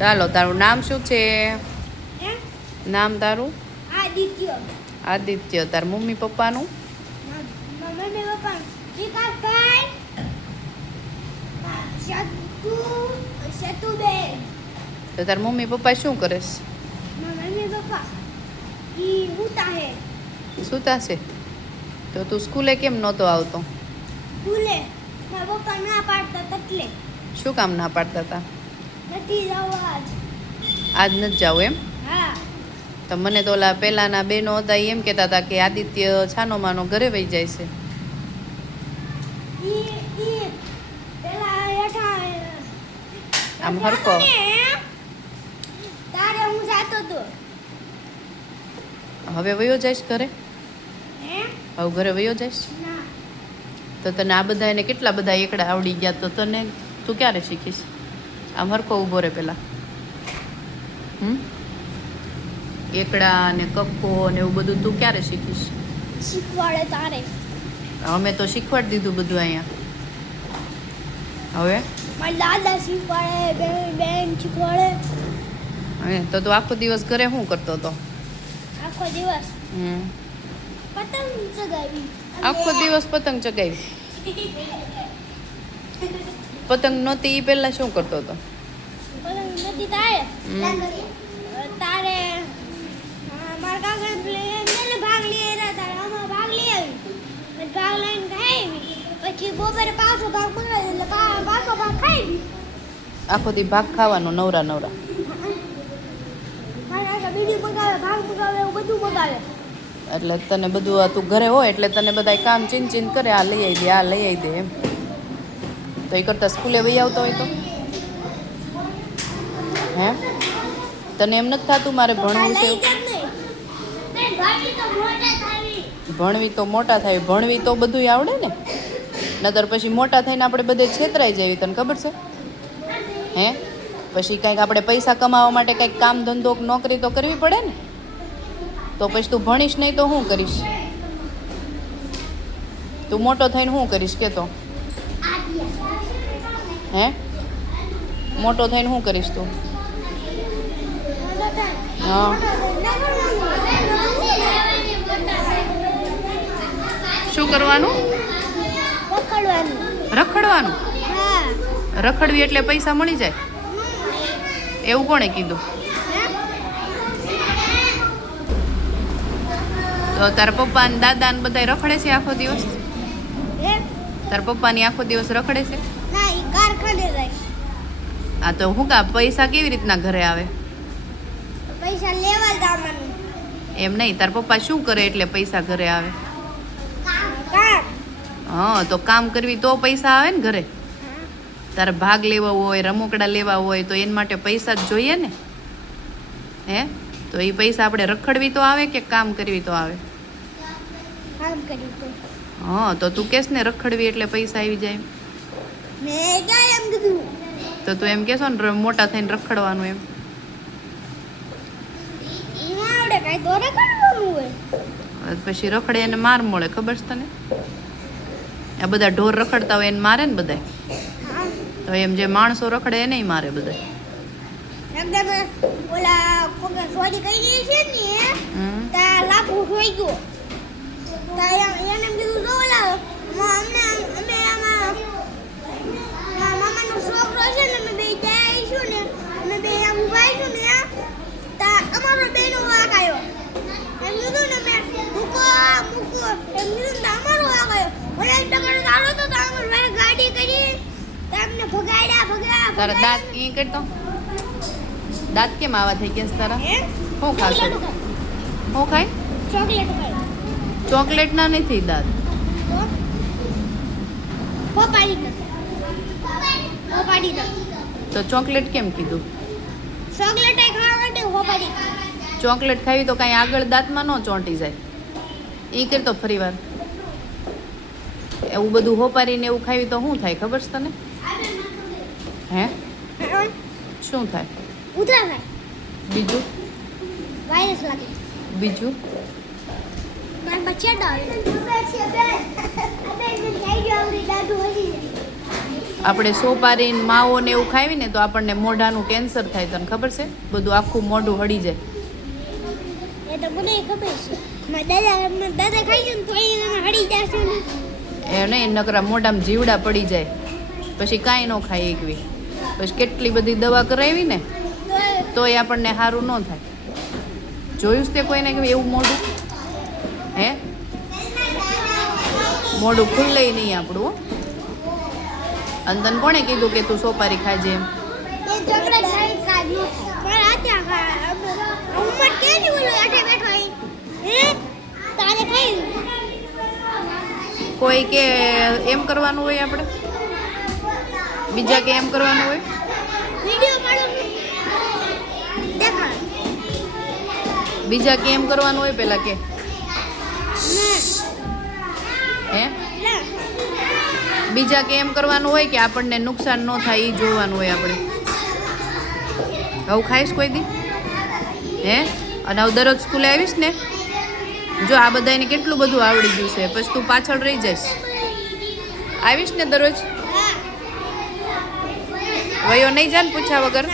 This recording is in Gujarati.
ચાલો, તારું નામ શું છે? હે? નામ તારું? આદિત્ય. આદિત્ય. તાર મમ્મી પપ્પાનું? મમ્મી પપ્પા વિકાસભાઈ, સતુબેન. તો તાર મમ્મી પપ્પા શું કરે છે? મમ્મી પપ્પા ઈ ઉતા હે. સૂતા છે? તો તું સ્કૂલે કેમ નહોતો આવતો? ભૂલે મારા પપ્પા ના પાડતા એટલે શું કામ ના પાડતા હતા? નથી જવા આજ. આજ નથી જાવ એમ? હા. તો મને તો ઓલા પહેલાના બેનો હતા ઈ એમ કહેતા હતા કે આદિત્ય છાનો માનો ઘરે વહી જાય છે. ઈ પેલા હેઠા આમ હરખો. તારે હું જાતો તો. હવે વયો જઈશ ઘરે? હે? હવે ઘરે વયો જઈશ? ના. તો તને આ બધા એને કેટલા બધા એકડા આવડી ગયા, તો તને તું ક્યારે શીખીશ? આમ હરખો ઊભો રહે પેલા. એકડા ને કક્કો ને એવું બધું તું ક્યારે શીખીશ? શીખવાડે તારે. અમે તો શીખવાડી દીધું બધું અહીંયા. હવે મારા દાદા શીખવાડે, બેન શીખવાડે. તો તું આખો દિવસ ઘરે શું કરતો હતો? આખો દિવસ પતંગ ચગાવી. આખો દિવસ પતંગ ચગાવી? પતંગ નહોતી એ પહેલા શું કરતો હતો? પતંગ નથી તારે. તારે મારા કાકા ભાગ લઈ રહ્યા તારે આમાં ભાગ લઈ આવી. ભાગ લઈને ખાઈ પછી બપોરે પાછો ભાગ મંગાવી એટલે પાછો ભાગ ખાઈ. આખો દી ભાગ ખાવાનો નવરા નવરા? મારા કાકા બીડી મંગાવે, ભાગ મંગાવે, એવું બધું મંગાવે. એટલે તને બધું તું ઘરે હોય એટલે તને બધા કામ ચીન કરે, આ લઈ આવી દે, આ લઈ આવી દે એમ. તો એ કરતાં સ્કૂલે વહી આવતો હોય તો? હે? તને એમ નથી થતું મારે ભણવું છે? ભણવી તો મોટા થાય. ભણવી તો બધું આવડે ને, નતર પછી મોટા થઈને આપણે બધે છેતરાઈ જઈએ. તને ખબર છે? હે? પછી કંઈક આપણે પૈસા કમાવા માટે કંઈક કામ ધંધો નોકરી તો કરવી પડે ને. તો પછી તું ભણીશ નહીં તો શું કરીશ? તું મોટો થઈને શું કરીશ કે? તો હે મોટો થઈને શું કરીશ તું? હા, શું કરવાનું? રખડવાનું? રખડવી એટલે પૈસા મળી જાય એવું કોણે કીધું? તો તારા પપ્પા ને દાદા ને બધા રખડે છે આખો દિવસ? તારા પપ્પાની આખો દિવસ રખડે છે? આ તો હું કા પૈસા કેવી રીતના ઘરે આવે? પૈસા લેવા જવાનું. એમ નહીં, તારા પપ્પા શું કરે એટલે પૈસા ઘરે આવે? હા, તો કામ કરવી તો પૈસા આવે ને ઘરે. તારે ભાગ લેવા હોય, રમકડા લેવા હોય તો એના માટે પૈસા જ જોઈએ ને. હે? તો એ પૈસા આપણે રખડવી તો આવે કે કામ કરવી તો આવે? કામ કરી તો. હા, તો તું કેસ ને રખડવી એટલે પૈસા આવી જાય? મેં ક્યાં એમ કીધું? તો તું એમ કહેશો ને મોટા થઈને રખડવાનું એમ? આવડે કાંઈ તો રખડવાનું હોય. પછી રખડે એને માર મળે, ખબર છે તને? આ બધા ઢોર રખડતા હોય એને મારે ને બધાય. તો એમ જે માણસો રખડે એને મારે બધાય. એકદમ ઓલા કોકે સોડી કરી છે ને તા લાકુ હોઈ ગયો. તા એને કીધું જો ઓલા અમને અમે આમાં મામાનો છોકરો છે ને અમે બે જાય છું ને અમે બે આમ ઉભા છું ને તા અમારો બેનો આગાયો. એમ કીધું ને મેં મૂકો એમ કીધું ને અમારો આગાયો. ઓલા એક ટકર ચાલો તો અમે ગાડી કરી તમને ભગાડ્યા. તારા દાંત ઈ કરતો? દાંત કેમ આવા થઈ ગયા તારા? શું ખાશો? શું ખાય? ચોકલેટ ખાય. ચોકલેટ ના નથી દાંત. તો ચોકલેટ કેમ કીધું? ચોકલેટ ખાવા માટે હોપાડી. ચોકલેટ ખાવી તો કાંઈ આગળ દાંતમાં ન ચોંટી જાય. એ કરતો ફરી વાર. એવું બધું હોપારીને એવું ખાવી તો શું થાય ખબર છે તને? હે? શું થાય? ઉધરા થાય. બીજું? વાયરસ લાગે. બીજું? મારા બચ્ચા ડાળ. અબે છે બે. અબે મને થઈ ગયો આવડી દાદુ હલી. આપણે સોપારી ને માવો ને એવું ખાવી ને તો આપણને મોઢાનું કેન્સર થાય. તને ખબર છે? બધું આખું મોઢું હળી જાય. એ તો મને ખબર છે. મારા દાદા ખાઈ છે ને તો એને હળી જશે ને. એ નહીં, નકરા મોઢામાં જીવડા પડી જાય પછી કાંઈ ન ખાય એકવી. પછી કેટલી બધી દવા કરાવી ને તોય આપણને સારું ન થાય. જોયું છે તે કોઈને કે એવું મોઢું? હે, મોઢું ખુલ્લે નહીં આપણું હો. અને તને કોણે કીધું કે તું સોપારી ખાજે એમ? એ ચોકલેટ ખાઈ કાઢ્યું પણ આત્યા ઉમર કે ની બોલો આઠે બેઠો અહીં હે તારે ખાઈ કોઈ કે એમ કરવાનું હોય આપણે? બીજા કે એમ કરવાનું હોય? વિડિયો પાડો દેખા બીજા કે એમ કરવાનું હોય પેલા કે હે ના બીજા કે એમ કરવાનું હોય કે આપણને નુકસાન ન થાય એ જોવાનું હોય આપણે. હવે ખાઈશ કોઈ દી? હે, અને હવે દરરોજ સ્કૂલે આવીશ ને, જો આ બધાને કેટલું બધું આવડી ગયું છે, પછી તું પાછળ રહી જઈશ. આવીશ ને દરરોજ? હા વયો નહીં જાય ને પૂછ્યા વગર?